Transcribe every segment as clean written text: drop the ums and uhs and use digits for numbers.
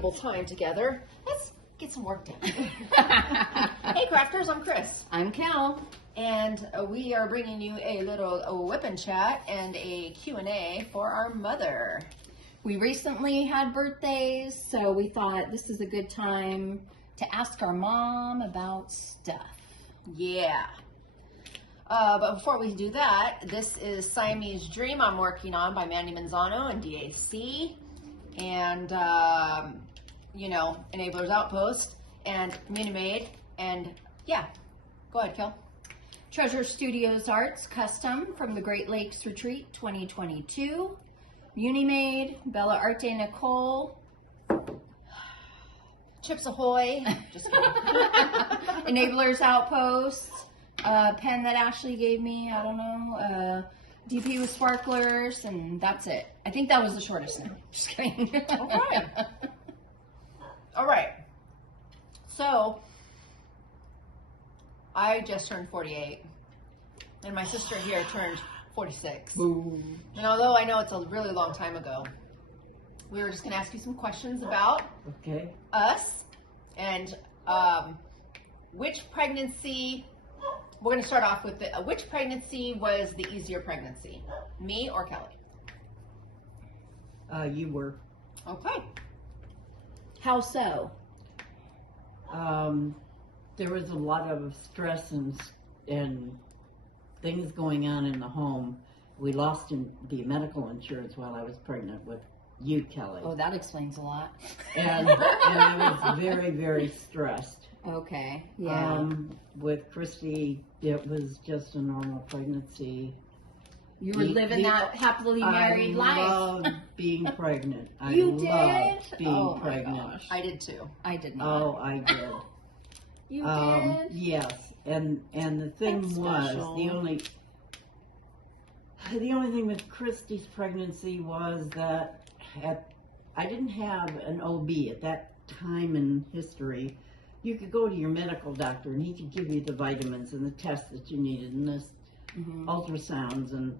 valuable time together. Let's get some work done. Hey crafters, I'm Kris. I'm Kel. And we are bringing you a little whip and chat and a Q&A for our mother. We recently had birthdays, so we thought this is a good time to ask our mom about stuff. Yeah. But before we do that, this is Siamese Dream I'm working on by Mandy Manzano and DAC. And, Enablers Outpost and Mini Made. And yeah, go ahead, Kel. Treasure Studios Arts Custom from the Great Lakes Retreat 2022. Unimade, Bella Arte Nicole. Chips Ahoy. Just kidding. Enablers Outpost. Pen that Ashley gave me, I don't know. DP with sparklers, and that's it. I think that was the shortest now. Just kidding. Okay. All right. So, I just turned 48, and my sister here turned 46. Ooh. And although I know it's a really long time ago, we were just going to ask you some questions about us and which pregnancy. We're going to start off with which pregnancy was the easier pregnancy, me or Kelly? You were. Okay. How so? There was a lot of stress and things going on in the home. We lost the medical insurance while I was pregnant with you, Kelly. Oh, that explains a lot. And I was very, very stressed. Okay. Yeah. With Christy, it was just a normal pregnancy. You were living that happily married life. I loved being pregnant. You loved being oh pregnant. My gosh. I did too. I did not. Oh, I did. You did? Yes. And the thing That's was, special. the only thing with Christy's pregnancy was that I didn't have an OB at that time in history. You could go to your medical doctor and he could give you the vitamins and the tests that you needed and the ultrasounds. And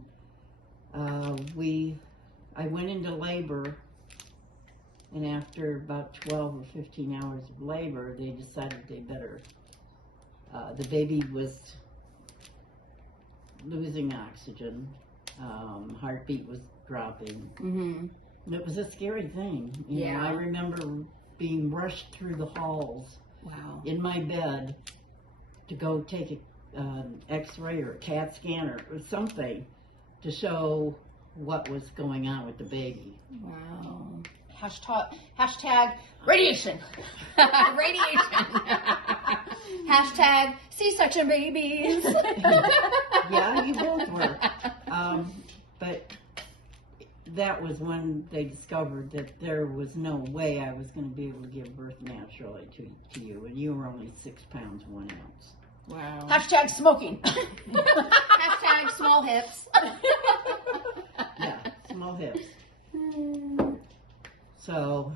I went into labor, and after about 12 or 15 hours of labor, they decided they better. The baby was losing oxygen, heartbeat was dropping. And it was a scary thing. You know, I remember being rushed through the halls. Wow. In my bed to go take an X-ray or a CAT scan or something to show what was going on with the baby. Wow. Hashtag radiation. Radiation. Hashtag C-section babies. Yeah, you both were. But that was when they discovered that there was no way I was going to be able to give birth naturally to you, and you were only 6 pounds 1 ounce. Wow. Hashtag smoking. Hashtag small hips. Yeah, small hips. So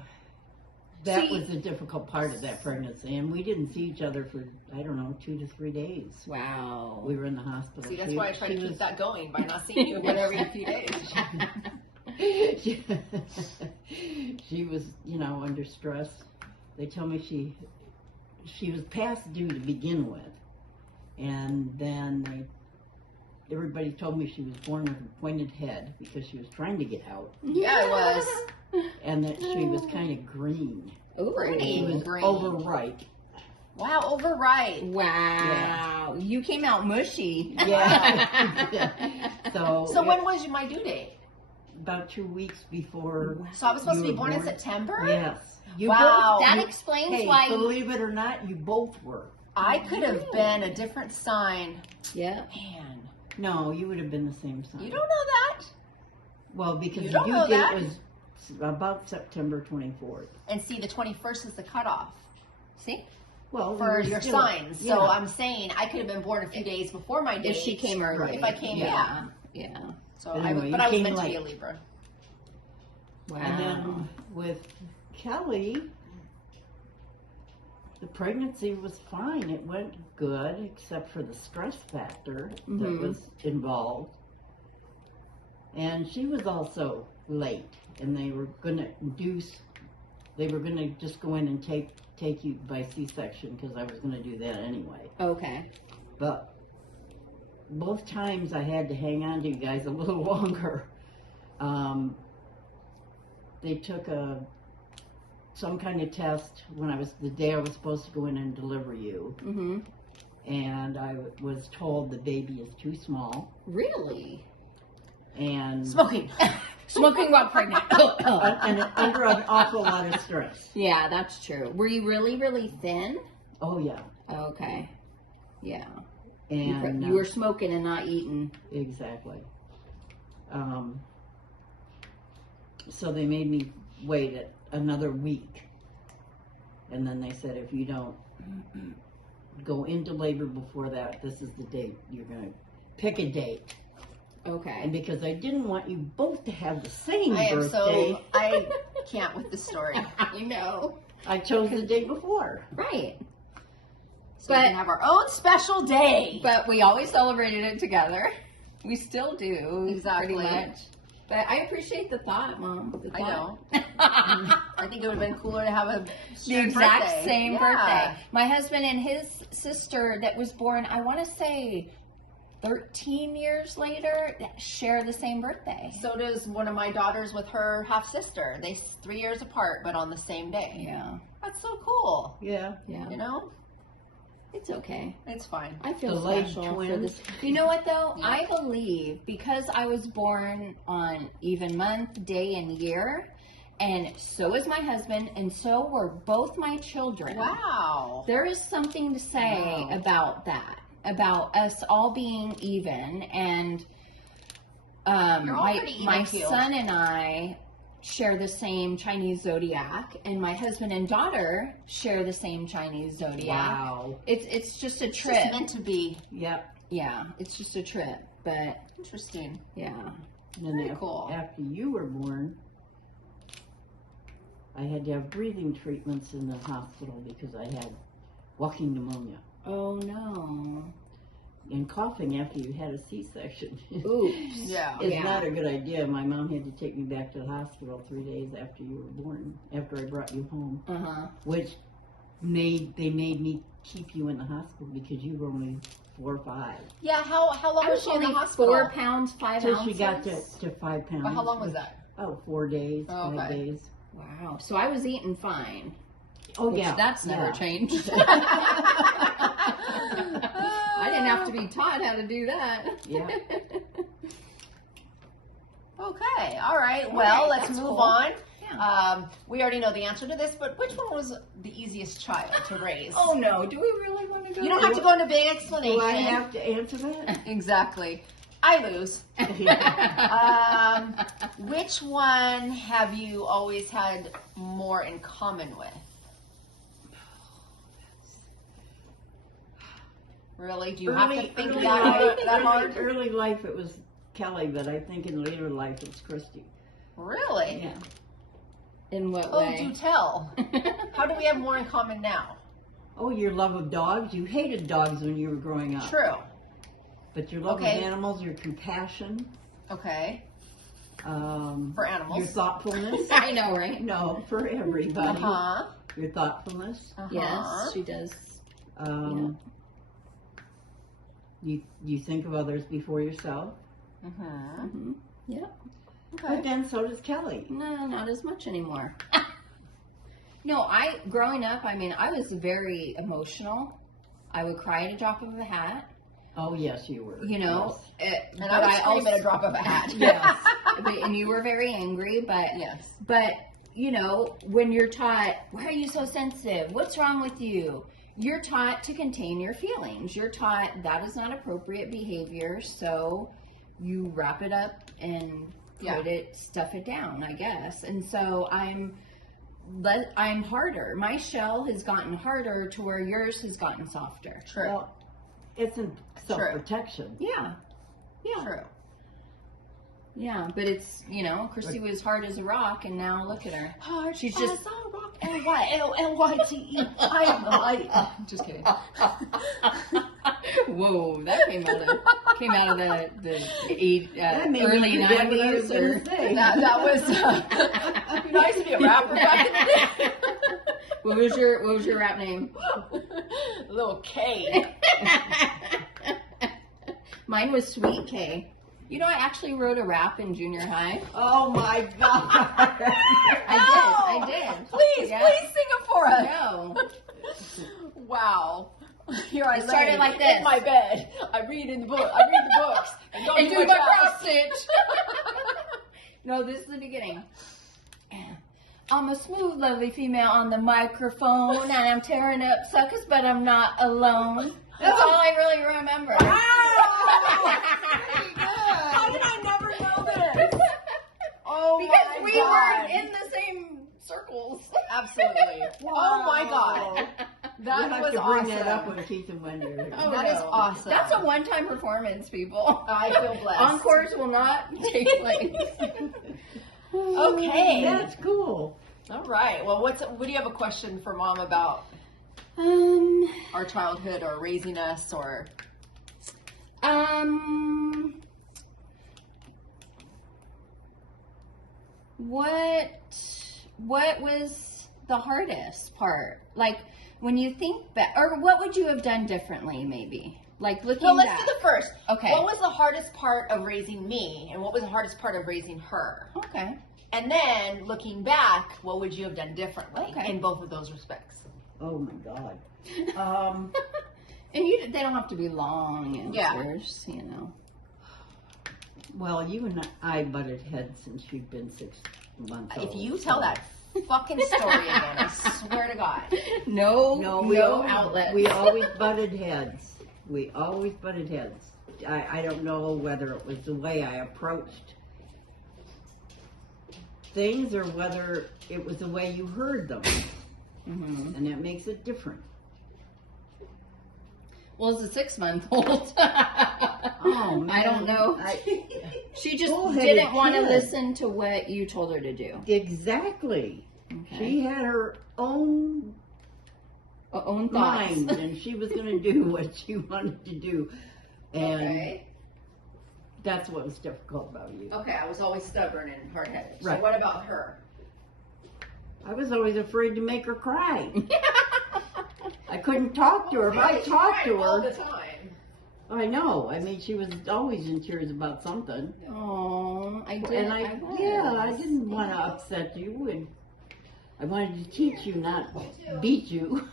that was the difficult part of that pregnancy, and we didn't see each other for, I don't know, 2 to 3 days. Wow. We were in the hospital. See, that's why I try to keep that going by not seeing you again every few days. She was, under stress. They tell me she was past due to begin with, and then everybody told me she was born with a pointed head because she was trying to get out. Yeah, I was. And that she was kind of green. Ooh, Pretty She was green. overripe. Wow, overripe. Wow. You came out mushy. Yeah. So when was my due date? about 2 weeks before. So I was supposed to you be were born in September? Yes. You Wow. both, That explains why. believe it or not, you both were. I could have been a different sign. Yeah. Man, No, you would have been the same sign. you don't know that. Well, because You the don't due know date that. was about September 24th. And see, the 21st is the cutoff See? Well, for we were your still- signs. yeah. So I'm saying I could have been born a few days before my date. If she came early. If I came, yeah. Yeah. So But I anyway, was you came meant to be late. a Libra. Wow. And then with Kelly, the pregnancy was fine. It went good, except for the stress factor that was involved. And she was also late, and they were going to induce They were going to just go in and take you by C-section because I was going to do that anyway. Okay. But both times I had to hang on to you guys a little longer. They took some kind of test the day I was supposed to go in and deliver you. Mm-hmm. And I was told the baby is too small. Really? And Smoking. Smoking while pregnant. and under an awful lot of stress. Yeah, that's true. Were you really, really thin? Oh yeah. Okay. Yeah. And You were smoking and not eating. exactly. So they made me wait another week, and then they said if you don't go into labor before that, this is the date you're gonna pick a date. Okay. And because I didn't want you both to have the same I can't with the story. I know. I chose the day before. Right. So we can have our own special day. But we always celebrated it together. We still do. Exactly. Pretty much. But I appreciate the thought, Mom. I know. I think it would have been cooler to have The shared exact birthday. same Yeah. birthday. My husband and his sister that was born, I want to say 13 years later, share the same birthday. So does one of my daughters with her half sister. They 3 years apart, but on the same day. Yeah. That's so cool. Yeah. Yeah. You know, It's okay. it's fine. I feel The leg special for twins. this. You know what though? Yeah. I believe because I was born on even month, day, and year, and so is my husband, and so were both my children. Wow. There is something to say Wow. about that, about us all being even, and You're all pretty even my keeled. son and I share the same Chinese zodiac, and my husband and daughter share the same Chinese zodiac. Wow. It's just a It's trip. just meant to be. Yep. Yeah, it's just a trip, but Interesting. yeah. And then Very cool. after you were born, I had to have breathing treatments in the hospital because I had walking pneumonia Oh no. and coughing after you had a C-section. Oops. Yeah. It's Yeah. not a good idea. My mom had to take me back to the hospital 3 days after you were born, after I brought you home, Uh-huh. which they made me keep you in the hospital because you were only 4 or 5. Yeah. How long I was was she in the only hospital? 4 pounds, 5 So ounces. she got to 5 pounds. But how long was which- that? Oh, 4 days, Oh, 5 okay. days. Wow. So I was eating fine. Oh, Which yeah. That's never yeah. changed. I didn't have to be taught how to do that. Yeah. Okay. All right. Well, let's that's move cool. on. Yeah. We already know the answer to this, but which one was the easiest child to raise? Oh no, do we really want to go? You don't have to go into big explanation. Do I have to answer that? Exactly. I lose. Which one have you always had more in common with? Really? Do you have to think that hard? Early life it was Kelly, but I think in later life it's Christy. Really? Yeah. In what Oh, way? do tell. How do we have more in common now? Oh, your love of dogs. You hated dogs when you were growing up. True. But your love Okay. of animals, your compassion, Okay. For your animals. thoughtfulness. I know, right? No, for everybody. Uh-huh. Your thoughtfulness. Uh-huh. Yes, she does. You think of others before yourself. Mm-hmm. Hmm. Yeah. But Okay. then so does Kelly. No, not as much anymore. No, growing up, I mean, I was very emotional. I would cry at a drop of a hat, Oh yes, you were. you know. And but I would I scream also, at a drop of a hat. yes, and you were very angry, but Yes. you know, when you're taught, why are you so sensitive? What's wrong with you? You're taught to contain your feelings. You're taught that is not appropriate behavior, so you wrap it up and stuff it down, I guess. And so I'm harder. My shell has gotten harder to where yours has gotten softer. True. Well, it's in self-protection. Yeah. Yeah. True. Yeah, but it's, you know, Christy was hard as a rock, and now look at her. Hard She's as just- a rock. L-Y-L-L-Y-T-E. I am the light. Just kidding. Whoa, that came out of the That made me early forget what I was 90s. gonna Or say. That was know, I used to be a rapper back in the day. What was your rap name? Little K. Mine was Sweet K. You know, I actually wrote a rap in junior high. Oh my God. I did. Please, Yeah. please sing it for us. No. Wow. Here I It started lay like this. in my bed. I read the books. And don't And do do my the cross cross stitch. No, this is the beginning. I'm a smooth, lovely female on the microphone, and I'm tearing up suckers, but I'm not alone. That's all I really remember. How did I never know this? Oh Because my we God. weren't in the same circles. Absolutely. Oh my God. That We'll have was to bring awesome. that up when Keith and Wendy are here. Oh, That is no. awesome. That's a one-time performance, people. I feel blessed. Encores will not take place. Okay. That's cool. All right. Well, what do you have a question for Mom about our childhood or raising us or? What was the hardest part? Like, when you think back, or what would you have done differently, maybe? Like, looking Well, let's back. do the first. Okay. What was the hardest part of raising me, and what was the hardest part of raising her? Okay. And then, looking back, what would you have done differently Okay. in both of those respects? Oh my God. And they don't have to be long answers, you know. Well, you and I butted heads since you've been 6 months old. If you tell that fucking story again, I swear to God. No outlet. We always butted heads. I don't know whether it was the way I approached things or whether it was the way you heard them. Mm-hmm. And that makes it different. Well, as a 6-month-old, Oh, man. I don't know. She just Bullheaded didn't want to kid. listen to what you told her to do. Exactly. Okay. She had her own Own thoughts. mind, and she was going to do what she wanted to do. And Okay. that's what was difficult about you. Okay, I was always stubborn and hard-headed. Right. So what about her? I was always afraid to make her cry. I couldn't talk to her. If I talked to all the her, time. I know. I mean, she was always in tears about something. Oh, I did. And I didn't want to upset you, and I wanted to teach you, not beat you.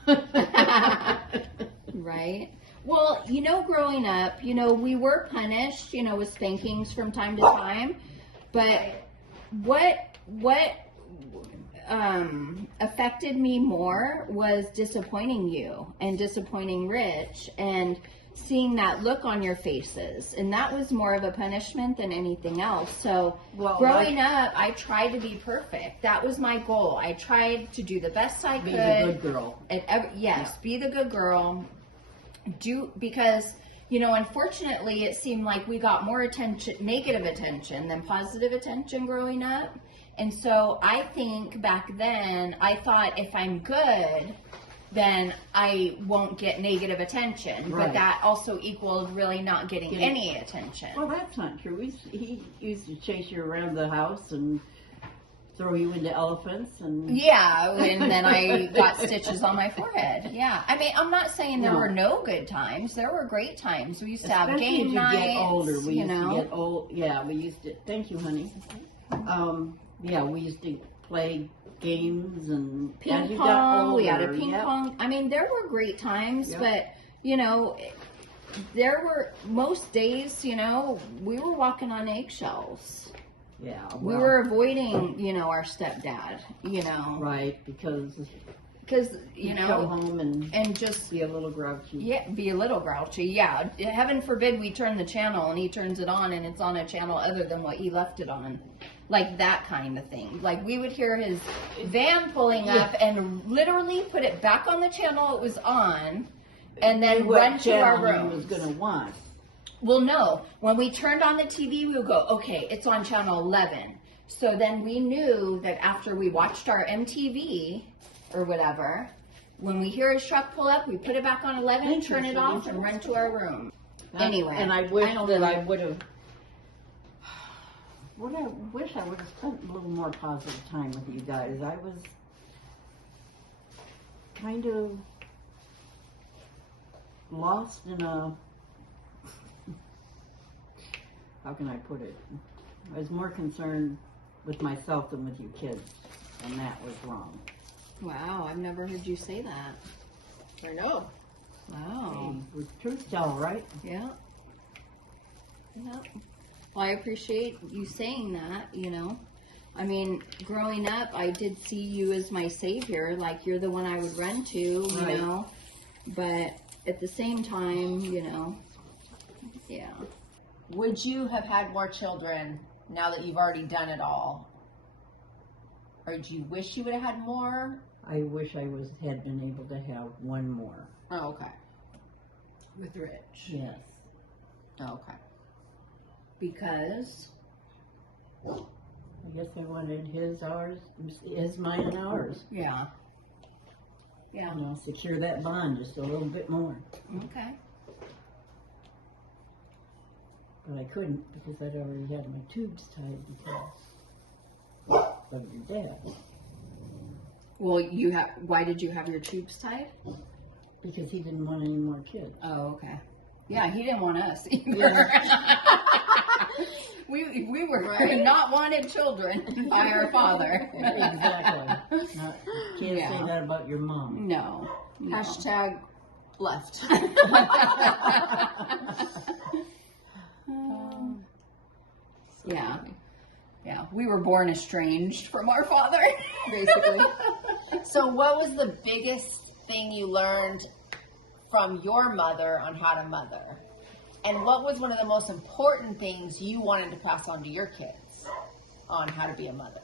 Right. Well, you know, growing up, you know, we were punished, you know, with spankings from time to time. But what affected me more was disappointing you and disappointing Rich and seeing that look on your faces. And that was more of a punishment than anything else. So Well, growing up, I tried to be perfect. That was my goal. I tried to do the best I Be could. the good girl. Yes, be the good girl. Because, you know, unfortunately, it seemed like we got more attention, negative attention than positive attention growing up. And so I think back then, I thought if I'm good, then I won't get negative attention. But Right. that also equaled really not getting any attention. Well, that's not true. He used to chase you around the house and throw you into elephants and Yeah, and then I got stitches on my forehead. Yeah, I mean, I'm not saying there No. were no good times. There were great times. We used to have especially game as you nights. get older. We you used know, to get old. Yeah, we used to. Thank you, honey. Yeah, we used to play games and as ping you got pong. We had a older, ping yep. pong. I mean, there were great times, Yep. but you know, there were most days. You know, we were walking on eggshells. Yeah, We well, were avoiding, you know, our stepdad. You know, right because because you you come know, home and just be a little grouchy. yeah, be a little grouchy. Yeah, heaven forbid we turn the channel and he turns it on and it's on a channel other than what he left it on. Like that kind of thing. Like we would hear his van pulling up and literally put it back on the channel it was on and then What run to our channel he room. was going to want. Well, no. When we turned on the TV, we would go, okay, it's on channel 11. So then we knew that after we watched our MTV or whatever, when we hear his truck pull up, we put it back on 11, Thank you, turn it sweetie. off, and run to our room. Anyway, and I wish I don't that know. I would have what I wish I would have spent a little more positive time with you guys. I was kind of lost in a, how can I put it? I was more concerned with myself than with you kids, and that was wrong. Wow, I've never heard you say that. I know. Wow. Hey, with truth tell, right? Yeah. Yeah. Well, I appreciate you saying that, you know. I mean, growing up, I did see you as my savior, like you're the one I would run to, you Right. know. But at the same time, you know, yeah. Would you have had more children now that you've already done it all? Or do you wish you would have had more? I wish I had been able to have one more. Oh, okay. With Rich. Yes. Oh, okay. Because? I guess I wanted his, mine, and ours. Yeah. Yeah. You know, secure that bond just a little bit more. Okay. But I couldn't because I'd already had my tubes tied because of your dad. Well, why did you have your tubes tied? Because he didn't want any more kids. Oh, okay. Yeah, he didn't want us either. Yeah. we were Right. not wanted children by our father. Exactly. Can't Yeah. say that about your mom. No. Hashtag left. Yeah. Yeah. We were born estranged from our father. Basically. So what was the biggest thing you learned from your mother on how to mother? And what was one of the most important things you wanted to pass on to your kids on how to be a mother?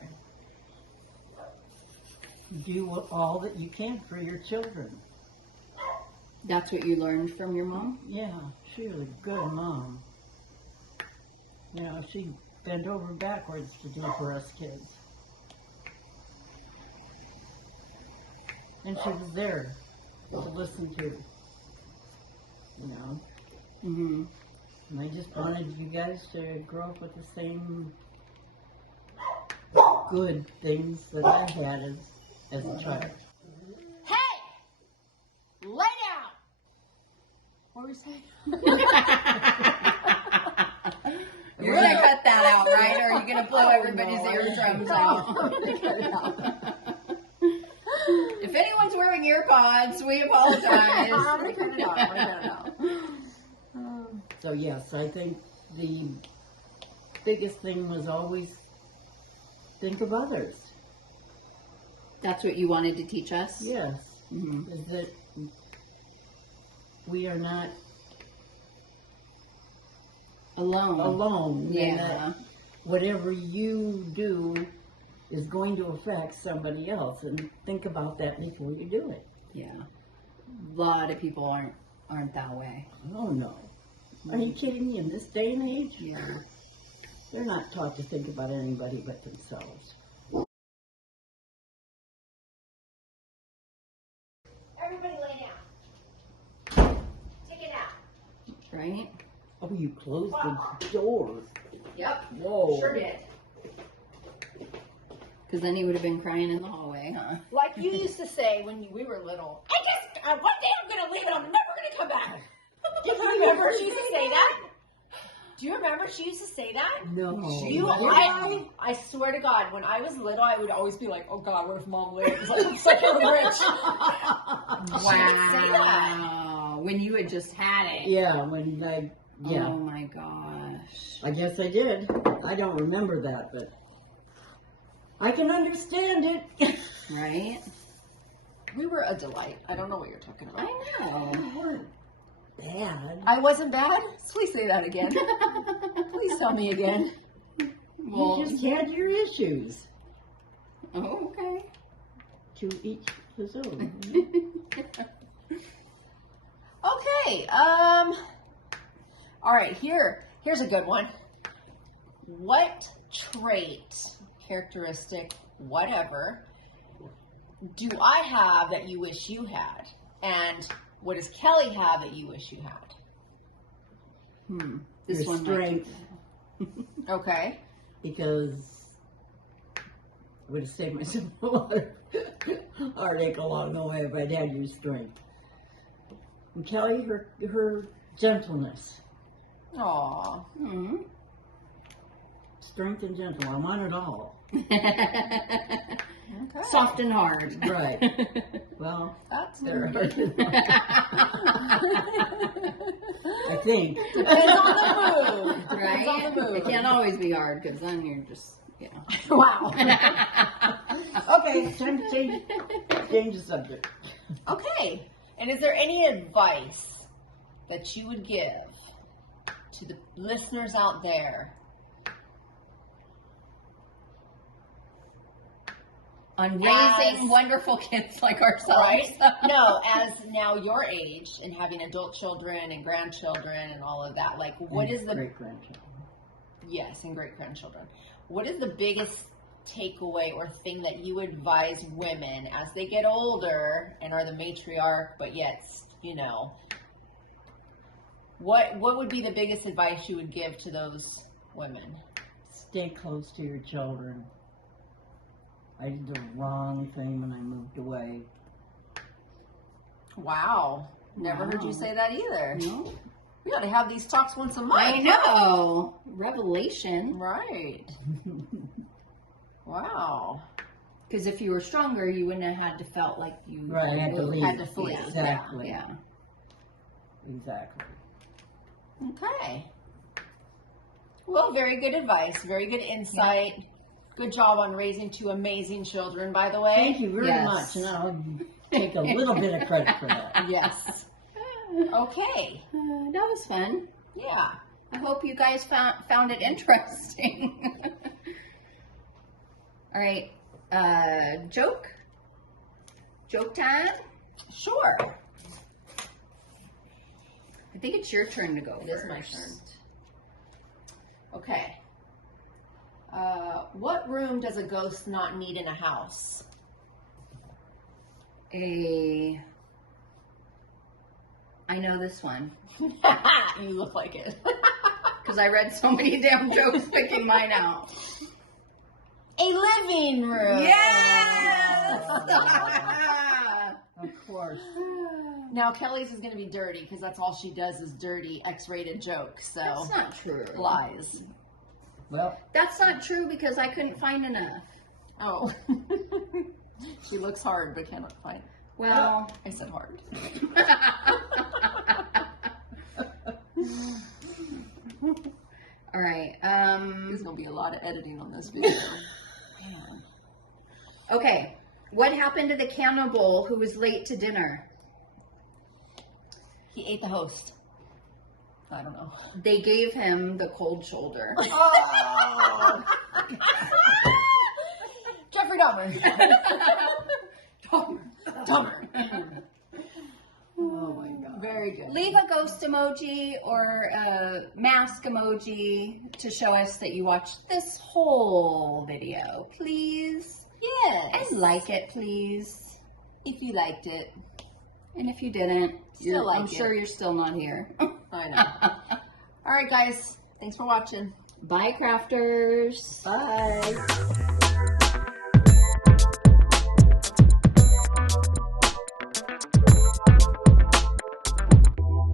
Do all that you can for your children. That's what you learned from your mom? Yeah, she was a good mom. You know, she bent over backwards to do for us kids. And she was there to listen to, you know. Mm-hmm. And I just wanted you guys to grow up with the same good things that I had as a child. Hey! Lay down! What were you saying? You're going to cut that out, right? Or are you going to blow everybody's no. eardrums out? If anyone's wearing earpods, we apologize. I'm gonna cut it out. So yes, I think the biggest thing was always think of others. That's what you wanted to teach us? Yes, Mm-hmm. is that we are not alone. And Yeah. that whatever you do is going to affect somebody else, and think about that before you do it. Yeah. A lot of people aren't that way. Oh no. Are you kidding me? In this day and age, Yeah. they're not taught to think about anybody but themselves. Everybody lay down. Take it out. Right? Oh, you closed the door. Yep. Whoa. Sure did. Because then he would have been crying in the hallway, huh? Like you used to say when we were little, I guess one day I'm going to leave and I'm never going to come back. Do you remember she used to say that? Do you remember she used to say that? No. I swear to God, when I was little, I would always be like, oh God, what if Mom lives? Like, it's like I'm rich. Wow. When you had just had it. Yeah, when I, yeah. Oh my gosh. I guess I did. I don't remember that, but I can understand it. Right? We were a delight. I don't know what you're talking about. I know. You weren't bad. I wasn't bad? Please say that again. Please tell me again. Well, You just had your issues. oh, okay. To each his own. Okay. All right. Here's a good one. What trait, characteristic, whatever, do I have that you wish you had? And what does Kelly have that you wish you had? This Your one strength. Okay. because I would have saved myself a lot of heartache along the way if I'd had your strength. And Kelly, her gentleness. Aw. Mm-hmm. Strength and gentle. I want it all. Okay. Soft and hard. Right. Well, That's they're very hard. good. I think. Depends on the mood. Right? Depends on the mood. It can't always be hard because then you're just, you know. Wow. Okay, time to change the subject. Okay. And is there any advice that you would give to the listeners out there? On raising wonderful kids like ourselves. Right? No, as now your age and having adult children and grandchildren and all of that, like what is the great-grandchildren? Yes, and great-grandchildren. What is the biggest takeaway or thing that you advise women as they get older and are the matriarch, but yet, you know, what would be the biggest advice you would give to those women? Stay close to your children. I did the wrong thing when I moved away. Wow. Never heard you say that either. No. We ought to have these talks once a month. I know. Revelation. Right. Wow. Because if you were stronger, you wouldn't have had to felt like you Right, had to leave. Had to flee. Yeah. Exactly. Yeah. Exactly. Okay. Well, very good advice. Very good insight. Good job on raising two amazing children, by the way. Thank you very Yes. much, and I'll take a little bit of credit for that. Yes. Okay. That was fun. Yeah. I hope you guys found it interesting. All right. Joke? Joke time? Sure. I think it's your turn to go. It is my turn. Okay. What room does a ghost not need in a house? I know this one. You look like it. Because I read so many damn jokes picking mine out. A living room. Yes! Of course. Now Kelly's is going to be dirty because that's all she does is dirty X-rated jokes. So That's not true. lies. Well, That's not true because I couldn't find enough. Oh. She looks hard but cannot find. Well, I said hard. all right. There's going to be a lot of editing on this video. Man. Okay. What happened to the cannibal who was late to dinner? He ate the host. I don't know. They gave him the cold shoulder. Oh. Jeffrey Dahmer. Dahmer. Oh my God. Very good. Leave a ghost emoji or a mask emoji to show us that you watched this whole video, please. Yes. And like it, please. If you liked it. And if you didn't, like I'm it. sure you're still not here. I know. All right, guys. Thanks for watching. Bye, crafters. bye.